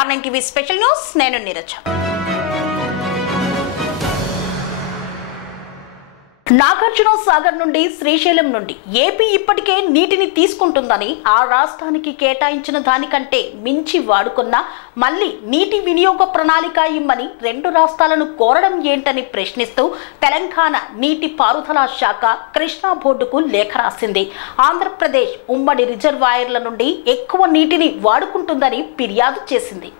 AR9 TV special news నేను నీరజ. నాగార్జున సాగర్ నుండి శ్రీశైలం నుండి ఏపీ ఇప్పటికే నీటిని తీసుకుంటుందని ఆ రాష్ట్రానికి కేటాయించిన దానికంటే మించి వాడుకున్న మళ్ళీ నీటి వినియోగ ప్రణాళిక ఇమ్మని రెండు రాష్ట్రాలను కోరడం ఏంటని ప్రశ్నిస్తూ తెలంగాణ నీటి పారుదల శాఖ కృష్ణా బోర్డుకు లేఖ రాసింది. ఆంధ్రప్రదేశ్ ఉమ్మడి రిజర్వాయర్ల నుండి ఎక్కువ నీటిని వాడుకుంటుందని ఫిర్యాదు చేసింది.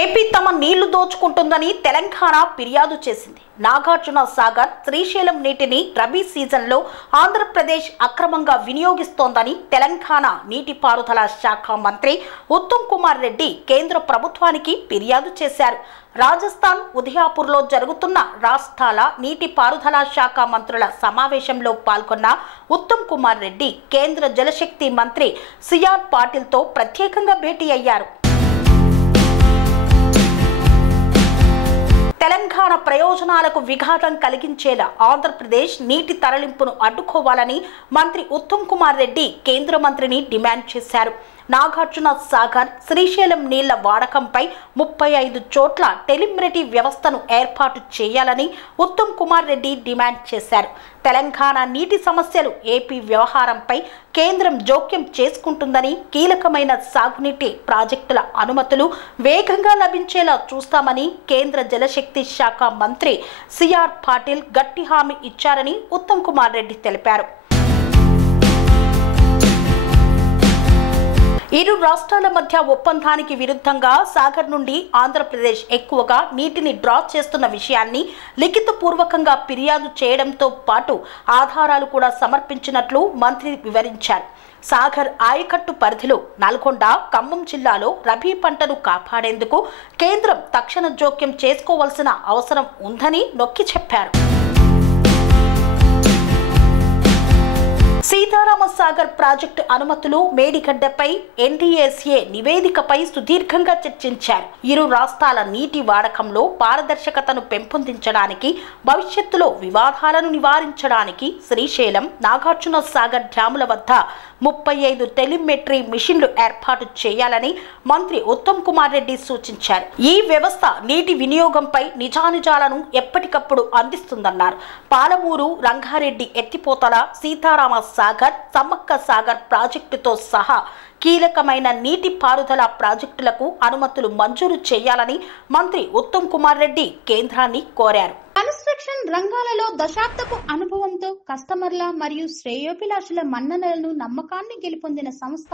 ఏపీ తమ నీళ్లు దోచుకుంటుందని తెలంగాణ ఫిర్యాదు చేసింది. నాగార్జున సాగర్ శ్రీశైలం నీటిని రబీ సీజన్లో ఆంధ్రప్రదేశ్ అక్రమంగా వినియోగిస్తోందని తెలంగాణ నీటిపారుదల శాఖ మంత్రి ఉత్తమ్ కుమార్ రెడ్డి కేంద్ర ప్రభుత్వానికి ఫిర్యాదు చేశారు. రాజస్థాన్ ఉదయపూర్లో జరుగుతున్న రాష్ట్రాల నీటిపారుదల శాఖ మంత్రుల సమావేశంలో పాల్గొన్న ఉత్తమ్ కుమార్ రెడ్డి కేంద్ర జలశక్తి మంత్రి సిఆర్ పాటిల్తో ప్రత్యేకంగా భేటీ అయ్యారు. తెలంగాణ ప్రయోజనాలకు విఘాతం కలిగించేలా ఆంధ్రప్రదేశ్ నీటి తరలింపును అడ్డుకోవాలని మంత్రి ఉత్తమ్ కుమార్ రెడ్డి కేంద్ర మంత్రిని డిమాండ్ చేశారు. నాగార్జున సాగర్ శ్రీశైలం నీళ్ల వాడకంపై 35 చోట్ల టెలిమెట్రీ వ్యవస్థను ఏర్పాటు చేయాలని ఉత్తమ్ కుమార్ రెడ్డి డిమాండ్ చేశారు. తెలంగాణ నీటి సమస్యలు ఏపీ వ్యవహారంపై కేంద్రం జోక్యం చేసుకుంటుందని, కీలకమైన సాగునీటి ప్రాజెక్టుల అనుమతులు వేగంగా లభించేలా చూస్తామని కేంద్ర జలశక్తి శాఖ మంత్రి సిఆర్ పాటిల్ గట్టి హామీ ఇచ్చారని ఉత్తమ్ కుమార్ రెడ్డి తెలిపారు. ఇరు రాష్ట్రాల మధ్య ఒప్పందానికి విరుద్ధంగా సాగర్ నుండి ఆంధ్రప్రదేశ్ ఎక్కువగా నీటిని డ్రా చేస్తున్న విషయాన్ని లిఖితపూర్వకంగా ఫిర్యాదు చేయడంతో పాటు ఆధారాలు కూడా సమర్పించినట్లు మంత్రి వివరించారు. సాగర్ ఆయకట్టు పరిధిలో నల్గొండ, ఖమ్మం జిల్లాలో రబీ పంటను కాపాడేందుకు కేంద్రం తక్షణ జోక్యం చేసుకోవాల్సిన అవసరం ఉందని నొక్కి చెప్పారు. సీతారామ సాగర్ ప్రాజెక్టు అనుమతులు మేడిగడ్డపై ఎన్డీఎస్ఏ నివేదికపై సుదీర్ఘంగా చర్చించారు. ఇరు రాష్ట్రాల నీటి వాడకంలో పారదర్శకతను పెంపొందించడానికి, భవిష్యత్తులో వివాదాలను నివారించడానికి శ్రీశైలం, నాగార్జున సాగర్ డ్యాముల వద్ద 35 టెలిమెట్రీ మిషన్లు ఏర్పాటు చేయాలని మంత్రి ఉత్తమ్ కుమార్ రెడ్డి సూచించారు. ఈ వ్యవస్థ నీటి వినియోగంపై నిజానిజాలను ఎప్పటికప్పుడు అందిస్తుందన్నారు. పాలమూరు, రంగారెడ్డి ఎత్తిపోతల, సీతారామ సాగర్, సమ్మక్క సాగర్ ప్రాజెక్టుతో సహా కీలకమైన నీటి పారుదల ప్రాజెక్టులకు అనుమతులు మంజూరు చేయాలని మంత్రి ఉత్తమ్ కుమార్ రెడ్డి కేంద్రాన్ని కోరారు. కన్స్ట్రక్షన్ రంగాలలో దశాబ్దపు అనుభవంతో కస్టమర్ల మరియు శ్రేయోభిలాషుల మన్ననలను, నమ్మకాన్ని గెలుపొందిన సంస్థ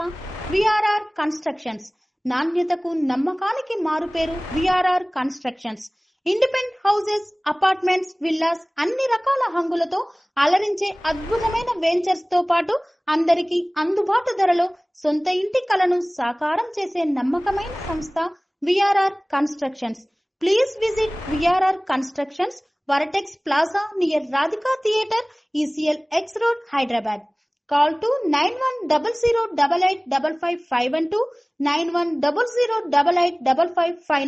విఆర్ఆర్ కన్స్ట్రక్షన్స్. నాణ్యతకు, నమ్మకానికి మారుపేరు VRR constructions. Independent houses, apartments, villas అన్ని రకాల హంగులతో అలరించే అద్భుతమైన వెంచర్స్ తో పాటు అందరికీ అందుబాటు ధరలో సొంత ఇంటి కలను సాకారం చేసే నమ్మకమైన సంస్థ VRR constructions. Please visit VRR constructions, వరటెక్స్ plaza near Radhika theatre, ECL X Road, Hyderabad. Call to 910088555512, 9100885555.